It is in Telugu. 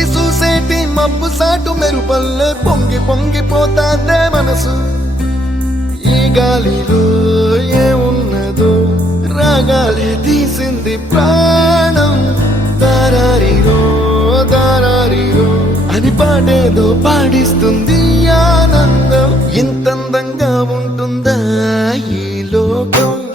తొంగి చూసేటి మబ్బు సాటు మెరుపల్లే పొంగి పొంగిపోతాందే మనసు. ఈ గాలిలో ఏమున్నదో రాగాలే తీసింది ప్రాణం. దారారిరో దారారిరో అని పాడేదో పాడిస్తుంది ఆనందం. ఇంతందంగా ఉంటుందా ఈ లోకం.